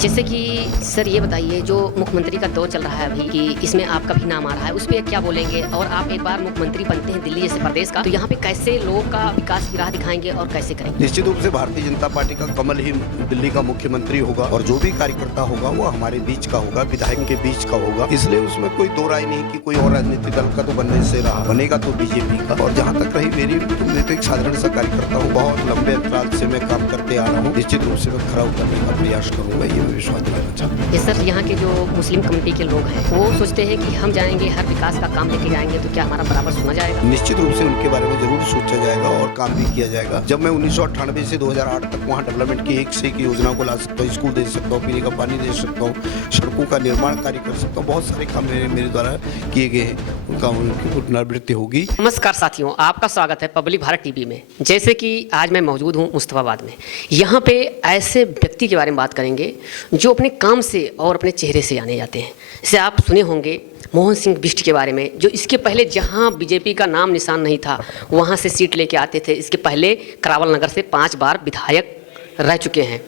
जैसे कि सर ये बताइए, जो मुख्यमंत्री का दौर चल रहा है अभी कि इसमें आपका भी नाम आ रहा है, उस पे क्या बोलेंगे? और आप एक बार मुख्यमंत्री बनते हैं दिल्ली जैसे प्रदेश का, तो यहाँ पे कैसे लोगों का विकास की राह दिखाएंगे और कैसे करेंगे? निश्चित रूप से भारतीय जनता पार्टी का कमल ही दिल्ली का मुख्यमंत्री होगा और जो भी कार्यकर्ता होगा वो हमारे बीच का होगा, विधायक के बीच का होगा। इसलिए उसमें कोई दो राय नहीं कि कोई और राजनीतिक दल का तो बनने से रहा, बनेगा तो बीजेपी का। और जहाँ तक रही मेरी, तो मैं तो एक साधारण सा कार्यकर्ता हूँ, बहुत लंबे अंतराल से मैं काम करते आ रहा हूँ। निश्चित रूप से मैं खरा उतरने का प्रयास करूंगा, ये मैं विश्वास दिलाना चाहता हूँ। ये सर, यहाँ के जो मुस्लिम कम्युनिटी के लोग हैं वो सोचते हैं कि हम जाएंगे, हर विकास का काम लेके जाएंगे, तो क्या हमारा बराबर सुना जाएगा? निश्चित रूप से उनके बारे में जरूर सोचा जाएगा और काम भी किया जाएगा। जब मैं 1998 से 2008 तक वहाँ डेवलपमेंट की एक से एक योजना को ला सकता हूँ, स्कूल दे सकता हूँ, पीने का पानी दे सकता हूँ, सड़कों का निर्माण कार्य कर सकता हूँ, बहुत सारे काम मेरे द्वारा किए गए हैं, उनका उनकी पुनरावृत्ति होगी। नमस्कार साथियों, आपका स्वागत है पब्लिक भारत टीवी में। जैसे कि आज मैं मौजूद हूँ मुस्तफाबाद में। यहाँ पे ऐसे व्यक्ति के बारे में बात करेंगे जो अपने काम से और अपने चेहरे से जाने जाते हैं। जैसे आप सुने होंगे मोहन सिंह बिष्ट के बारे में, जो इसके पहले जहाँ बीजेपी का नाम निशान नहीं था वहाँ से सीट लेके आते थे। इसके पहले करावल नगर से 5 बार विधायक रह चुके हैं।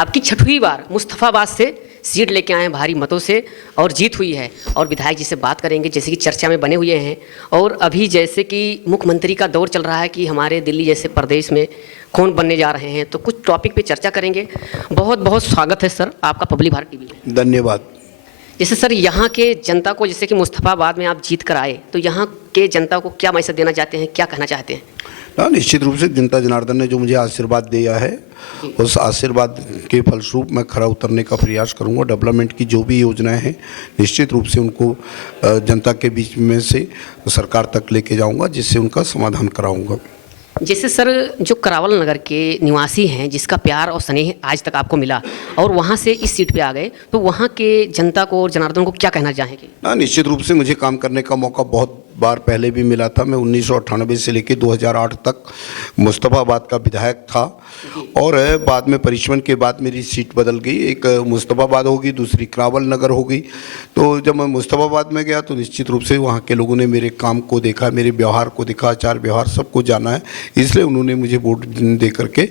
अब की 6वीं बार मुस्तफाबाद से सीट लेके आए हैं भारी मतों से और जीत हुई है। और विधायक जी से बात करेंगे जैसे कि चर्चा में बने हुए हैं। और अभी जैसे कि मुख्यमंत्री का दौर चल रहा है कि हमारे दिल्ली जैसे प्रदेश में कौन बनने जा रहे हैं, तो कुछ टॉपिक पे चर्चा करेंगे। बहुत बहुत स्वागत है सर आपका पब्लिक भारत टीवी में। धन्यवाद। जैसे सर, यहाँ के जनता को, जैसे कि मुस्तफाबाद में आप जीत कर आए, तो यहाँ के जनता को क्या मैसेज देना चाहते हैं, क्या कहना चाहते हैं? निश्चित रूप से जनता जनार्दन ने जो मुझे आशीर्वाद दिया है, उस आशीर्वाद के फलस्वरूप मैं खरा उतरने का प्रयास करूंगा। डेवलपमेंट की जो भी योजनाएं हैं निश्चित रूप से उनको जनता के बीच में से सरकार तक लेके जाऊंगा, जिससे उनका समाधान कराऊंगा। जैसे सर, जो करावल नगर के निवासी हैं, जिसका प्यार और स्नेह आज तक आपको मिला और वहाँ से इस सीट पे आ गए, तो वहाँ के जनता को और जनार्दन को क्या कहना चाहेंगे? निश्चित रूप से मुझे काम करने का मौका बहुत बार पहले भी मिला था। मैं 1998 से लेकर 2008 तक मुस्तफाबाद का विधायक था और बाद में परिश्रम के बाद मेरी सीट बदल गई। एक मुस्तफाबाद होगी, दूसरी करावल नगर होगी। तो जब मैं मुस्तफाबाद में गया तो निश्चित रूप से वहाँ के लोगों ने मेरे काम को देखा, मेरे व्यवहार को देखा, आचार व्यवहार सबको जाना है, इसलिए उन्होंने मुझे वोट दे करके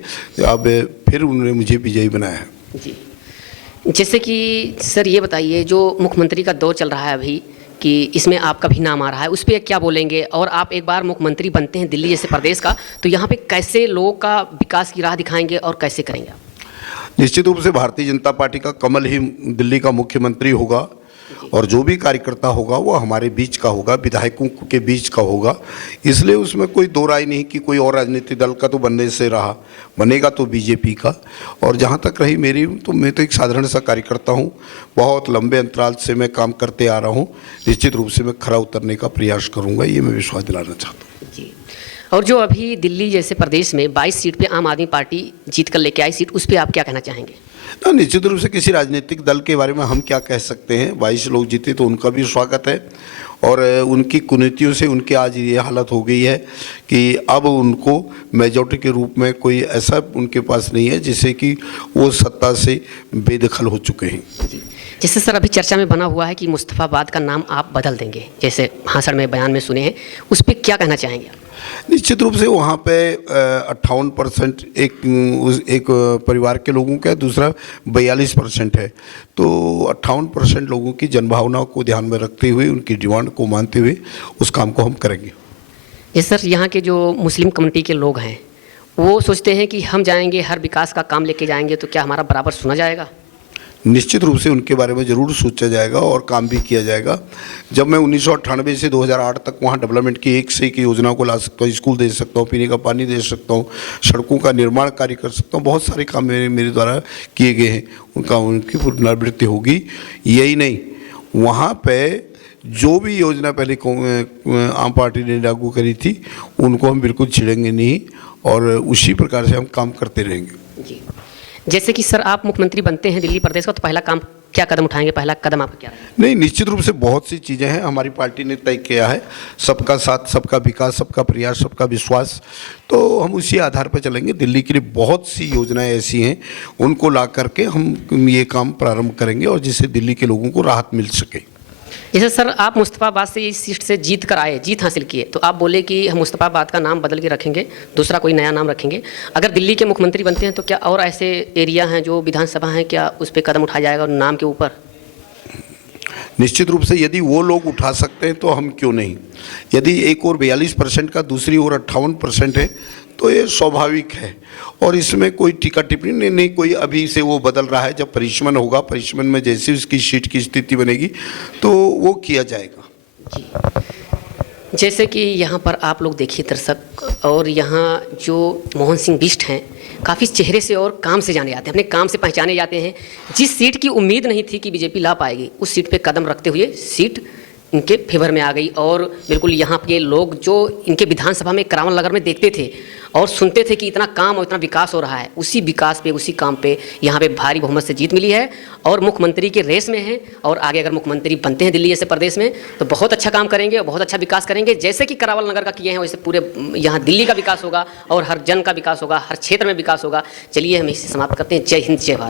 अब फिर उन्होंने मुझे विजयी बनाया है। जी, जैसे कि सर ये बताइए, जो मुख्यमंत्री का दौर चल रहा है अभी कि इसमें आपका भी नाम आ रहा है, उस पर क्या बोलेंगे? और आप एक बार मुख्यमंत्री बनते हैं दिल्ली जैसे प्रदेश का, तो यहाँ पे कैसे लोगों का विकास की राह दिखाएंगे और कैसे करेंगे आप? निश्चित रूप से भारतीय जनता पार्टी का कमल ही दिल्ली का मुख्यमंत्री होगा और जो भी कार्यकर्ता होगा वो हमारे बीच का होगा, विधायकों के बीच का होगा। इसलिए उसमें कोई दो राय नहीं कि कोई और राजनीतिक दल का तो बनने से रहा, बनेगा तो बीजेपी का। और जहाँ तक रही मेरी, तो मैं तो एक साधारण सा कार्यकर्ता हूँ, बहुत लंबे अंतराल से मैं काम करते आ रहा हूँ। निश्चित रूप से मैं खरा उतरने का प्रयास करूँगा, ये मैं विश्वास दिलाना चाहता हूँ। जी, और जो अभी दिल्ली जैसे प्रदेश में 22 सीट पे आम आदमी पार्टी जीत कर लेके आई सीट, उस पर आप क्या कहना चाहेंगे? निश्चित रूप से किसी राजनीतिक दल के बारे में हम क्या कह सकते हैं। 22 लोग जीते तो उनका भी स्वागत है और उनकी कुनीतियों से उनकी आज ये हालत हो गई है कि अब उनको मेजॉरिटी के रूप में कोई ऐसा उनके पास नहीं है जिससे कि वो सत्ता से बेदखल हो चुके हैं। जैसे सर, अभी चर्चा में बना हुआ है कि मुस्तफाबाद का नाम आप बदल देंगे, जैसे भाषण में बयान में सुने हैं, उस पर क्या कहना चाहेंगे आप? निश्चित रूप से वहाँ पे 58% एक परिवार के लोगों का, दूसरा 42% है। तो 58% लोगों की जनभावनाओं को ध्यान में रखते हुए, उनकी डिमांड को मानते हुए उस काम को हम करेंगे। ये सर, यहाँ के जो मुस्लिम कम्युनिटी के लोग हैं वो सोचते हैं कि हम जाएंगे, हर विकास का काम लेके जाएंगे, तो क्या हमारा बराबर सुना जाएगा? निश्चित रूप से उनके बारे में ज़रूर सोचा जाएगा और काम भी किया जाएगा। जब मैं 1998 से 2008 तक वहाँ डेवलपमेंट की एक से एक योजना को ला सकता हूँ, स्कूल दे सकता हूँ, पीने का पानी दे सकता हूँ, सड़कों का निर्माण कार्य कर सकता हूँ, बहुत सारे काम मेरे द्वारा किए गए हैं, उनकी पुनरावृत्ति होगी। यही नहीं, वहाँ पे जो भी योजना पहले आम पार्टी ने लागू करी थी उनको हम बिल्कुल छिड़ेंगे नहीं और उसी प्रकार से हम काम करते रहेंगे। जी, जैसे कि सर, आप मुख्यमंत्री बनते हैं दिल्ली प्रदेश का, तो पहला काम क्या कदम उठाएंगे? पहला कदम आपका क्या रहेगा? नहीं, निश्चित रूप से बहुत सी चीज़ें हैं हमारी पार्टी ने तय किया है, सबका साथ, सबका विकास, सबका प्रयास, सबका विश्वास। तो हम उसी आधार पर चलेंगे। दिल्ली के लिए बहुत सी योजनाएं ऐसी हैं, उनको ला करके हम ये काम प्रारंभ करेंगे और जिससे दिल्ली के लोगों को राहत मिल सके। जैसे सर आप मुस्तफ़ाबाद से इस सीट से जीत कर आए, जीत हासिल किए, तो आप बोले कि हम मुस्तफ़ाबाद का नाम बदल के रखेंगे, दूसरा कोई नया नाम रखेंगे। अगर दिल्ली के मुख्यमंत्री बनते हैं तो क्या और ऐसे एरिया हैं जो विधानसभा हैं, क्या उस पर कदम उठाया जाएगा और नाम के ऊपर? निश्चित रूप से यदि वो लोग उठा सकते हैं तो हम क्यों नहीं। यदि एक और 42% का, दूसरी ओर 58% है, तो ये स्वाभाविक है और इसमें कोई टीका टिप्पणी नहीं, कोई अभी से वो बदल रहा है। जब परिष्मन होगा, परिष्मन में जैसी उसकी सीट की स्थिति बनेगी तो वो किया जाएगा। जी, जैसे कि यहाँ पर आप लोग देखिए दर्शक, और यहाँ जो मोहन सिंह बिष्ट हैं, काफ़ी चेहरे से और काम से जाने जाते हैं, अपने काम से पहचाने जाते हैं। जिस सीट की उम्मीद नहीं थी कि बीजेपी ला पाएगी, उस सीट पे कदम रखते हुए सीट इनके फेवर में आ गई। और बिल्कुल यहाँ के लोग जो इनके विधानसभा में करावल नगर में देखते थे और सुनते थे कि इतना काम और इतना विकास हो रहा है, उसी विकास पे, उसी काम पे यहाँ पे भारी बहुमत से जीत मिली है और मुख्यमंत्री के रेस में है। और आगे अगर मुख्यमंत्री बनते हैं दिल्ली जैसे प्रदेश में तो बहुत अच्छा काम करेंगे और बहुत अच्छा विकास करेंगे। जैसे कि करावल नगर का किए हैं वैसे पूरे यहाँ दिल्ली का विकास होगा और हर जन का विकास होगा, हर क्षेत्र में विकास होगा। चलिए हम इसे समाप्त करते हैं। जय हिंद, जय भारत।